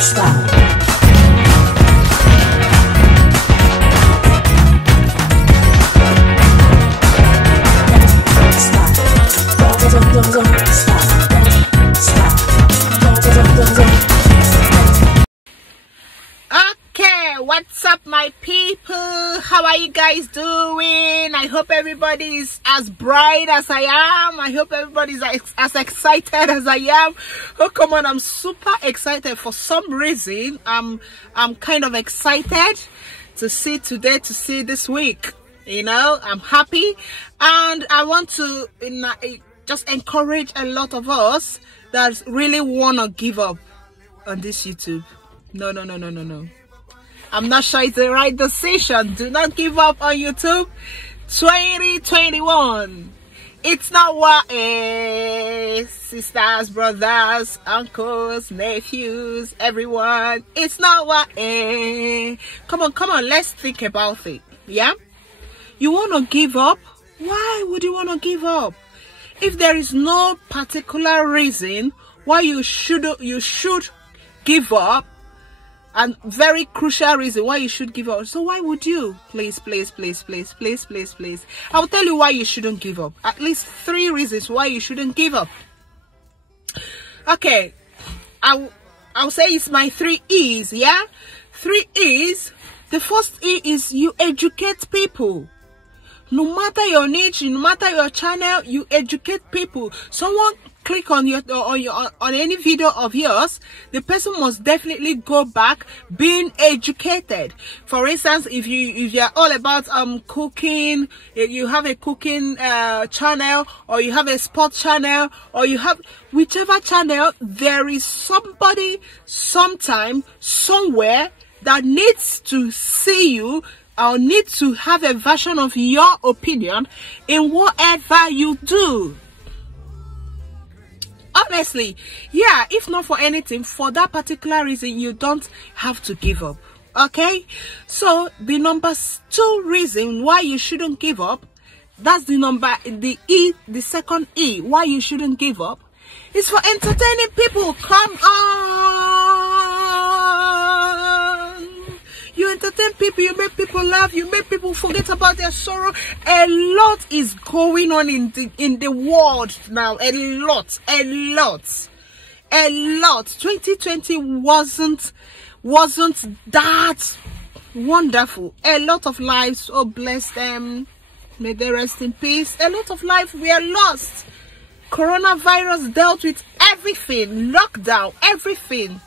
stop. What's up, my people? How are you guys doing? I hope everybody is as bright as I am. I hope everybody's as excited as I am. Oh, come on, I'm super excited. For some reason, I'm kind of excited to see today, to see this week. You know, I'm happy, and I want to just encourage a lot of us that really want to give up on this YouTube. No. I'm not sure it's the right decision. Do not give up on YouTube. 2021. It's not what is. Sisters, brothers, uncles, nephews, everyone. It's not what is. Come on. Let's think about it. Yeah? You want to give up? Why would you want to give up? If there is no particular reason why you should give up, and very crucial reason why you should give up, so why would you? Please. I'll tell you why you shouldn't give up. At least 3 reasons why you shouldn't give up. Okay, I'll say it's my 3 E's. Yeah, 3 E's. The first E is you educate people. No matter your niche, no matter your channel, you educate people. Someone click on any video of yours, the person must definitely go back being educated. For instance, if you're all about cooking, you have a cooking channel, or you have a sports channel, or you have whichever channel, there is somebody sometime somewhere that needs to see you or need to have a version of your opinion in whatever you do. Honestly, yeah, if not for anything, for that particular reason, you don't have to give up. Okay? So the number 2 reason why you shouldn't give up, that's the second E, why you shouldn't give up, is for entertaining people. Come on. You entertain people, you make people laugh, you make people forget about their sorrow. A lot is going on in the world now. A lot. 2020 wasn't that wonderful. A lot of lives, oh bless them, may they rest in peace. A lot of lives were lost. Coronavirus dealt with everything, lockdown, everything.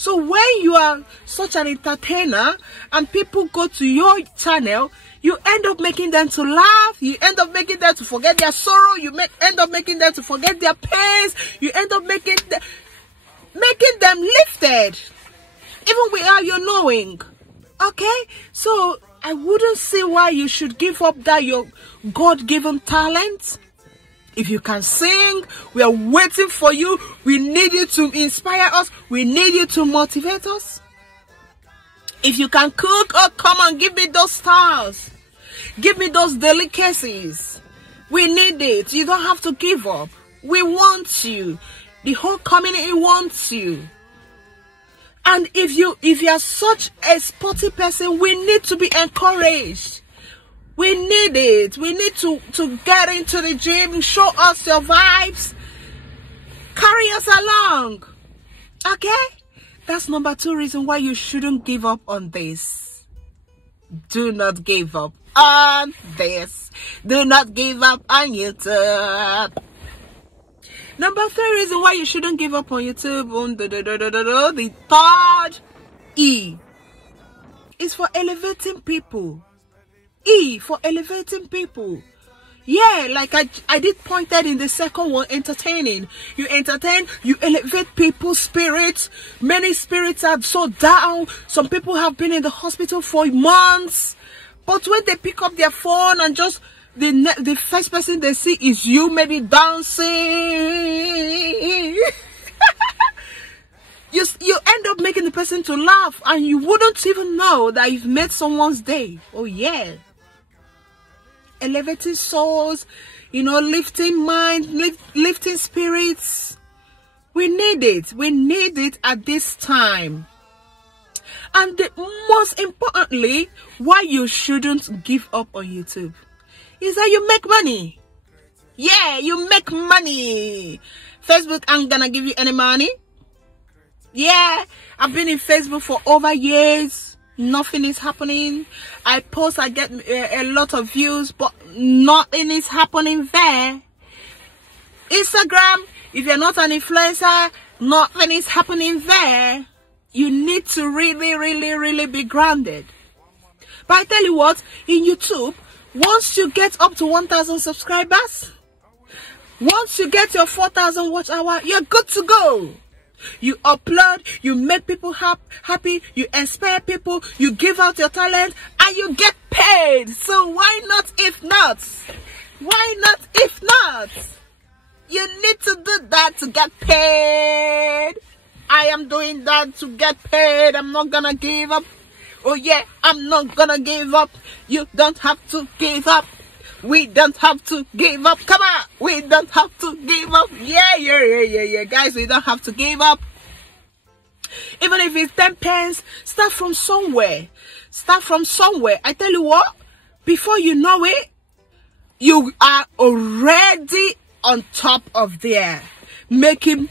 So when you are such an entertainer and people go to your channel, you end up making them to laugh, you end up making them to forget their sorrow, end up making them to forget their pains, you end up making them lifted, even without you knowing. Okay? So I wouldn't see why you should give up that your God-given talent. If you can sing, we are waiting for you. We need you to inspire us. We need you to motivate us. If you can cook, oh, come on, give me those styles. Give me those delicacies. We need it. You don't have to give up. We want you. The whole community wants you. And if you are such a sporty person, we need to be encouraged. We need it. We need to get into the gym, show us your vibes, carry us along. Okay? That's number 2 reason why you shouldn't give up on this. Do not give up on this. Do not give up on YouTube. Number 3 reason why you shouldn't give up on YouTube. The 3rd E is for elevating people. E for elevating people. Yeah, like I did pointed in the second one, entertaining. You entertain, you elevate people's spirits. Many spirits are so down. Some people have been in the hospital for months. But when they pick up their phone and just the first person they see is you, maybe dancing. You end up making the person to laugh, and you wouldn't even know that you've made someone's day. Oh yeah. Elevating souls, you know, lifting mind, lifting spirits. We need it. We need it at this time. And most importantly, why you shouldn't give up on YouTube is that you make money. Yeah, you make money. Facebook ain't gonna give you any money. Yeah, I've been in Facebook for over years. Nothing is happening. I post, I get a lot of views, but nothing is happening there. Instagram, if you're not an influencer, nothing is happening there. You need to really be grounded. But I tell you what, in YouTube, once you get up to 1,000 subscribers, once you get your 4,000 watch hour, you're good to go. You upload, you make people happy, you inspire people, you give out your talent, and you get paid. So why not if not? Why not if not? You need to do that to get paid. I am doing that to get paid. I'm not gonna give up. Oh yeah, I'm not gonna give up. You don't have to give up. We don't have to give up. Come on, we don't have to give up. Yeah, guys, we don't have to give up. Even if it's 10 pence, start from somewhere. Start from somewhere. I tell you what, before you know it, you are already on top of there, making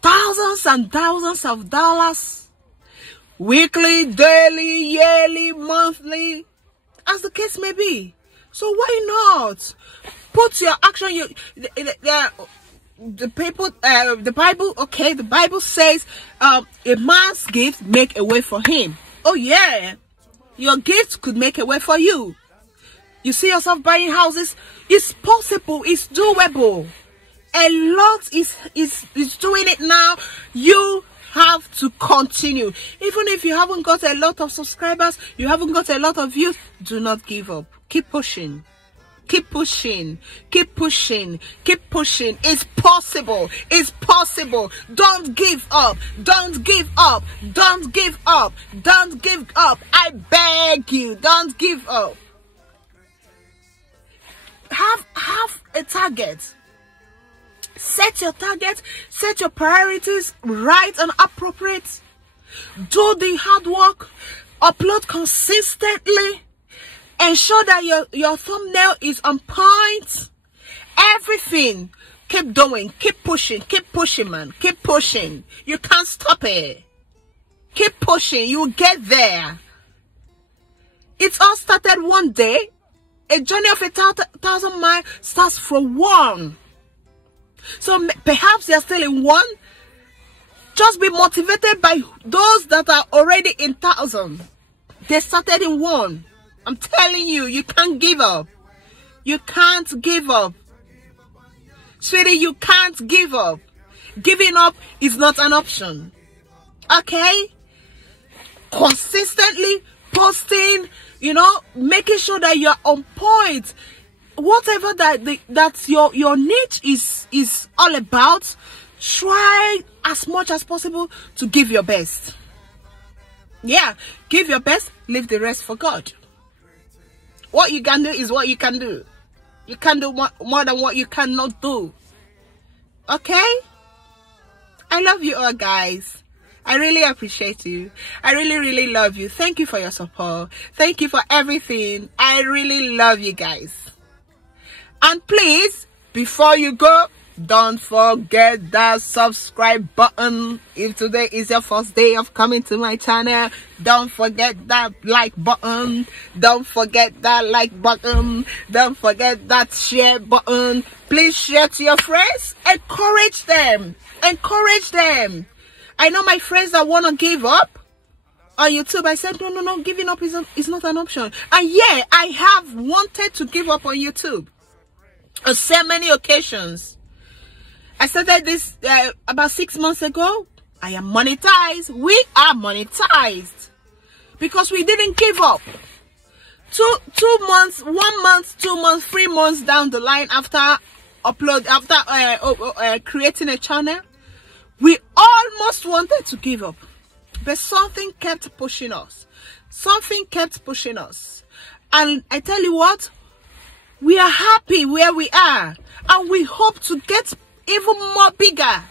thousands and thousands of dollars, weekly, daily, yearly, monthly, as the case may be. So why not put your action? The Bible, okay, the Bible says, a man's gift make a way for him. Oh yeah, your gift could make a way for you. You see yourself buying houses? It's possible. It's doable. A lot is doing it now. You have to continue. Even if you haven't got a lot of subscribers, you haven't got a lot of views, do not give up. Keep pushing. Keep pushing. Keep pushing. Keep pushing. It's possible. It's possible. Don't give up. Don't give up. Don't give up. Don't give up. I beg you, don't give up. Have a target. Set your target. Set your priorities right and appropriate. Do the hard work. Upload consistently. Ensure that your thumbnail is on point. Everything. Keep doing. Keep pushing. Keep pushing, man. Keep pushing. You can't stop it. Keep pushing. You will get there. It all started one day. A journey of 1,000 miles starts from one. So perhaps you're still in one. Just be motivated by those that are already in 1,000. They started in one. I'm telling you, you can't give up. You can't give up. Sweetie, you can't give up. Giving up is not an option. Okay? Consistently posting, you know, making sure that you're on point. Whatever that's your niche is all about, try as much as possible to give your best. Yeah, give your best, leave the rest for God. What you can do is what you can do. You can't do more than what you cannot do. Okay? I love you all, guys. I really appreciate you. I really love you. Thank you for your support. Thank you for everything. I really love you guys. And please, before you go, don't forget that subscribe button. If today is your first day of coming to my channel, don't forget that like button. Don't forget that like button. Don't forget that share button. Please share to your friends. Encourage them. Encourage them. I know my friends that want to give up on YouTube. I said, no, giving up is not an option. And yeah, I have wanted to give up on YouTube on so many occasions. I started this about 6 months ago. I am monetized. We are monetized because we didn't give up. 2 months, 1 month, 2 months, 3 months down the line after creating a channel, we almost wanted to give up, but something kept pushing us. Something kept pushing us, and I tell you what, we are happy where we are, and we hope to get even more bigger.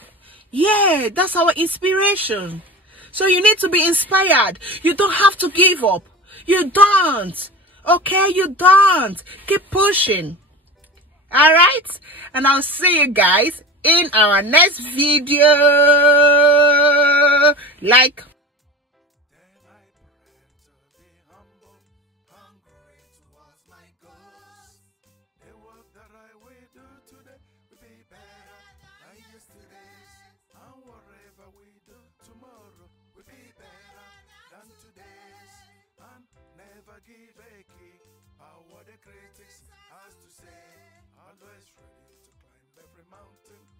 Yeah, that's our inspiration. So you need to be inspired. You don't have to give up. You don't. Okay, you don't. Keep pushing. All right? And I'll see you guys in our next video. Like. Never give a kick about what the critics has to say. Always ready to climb every mountain.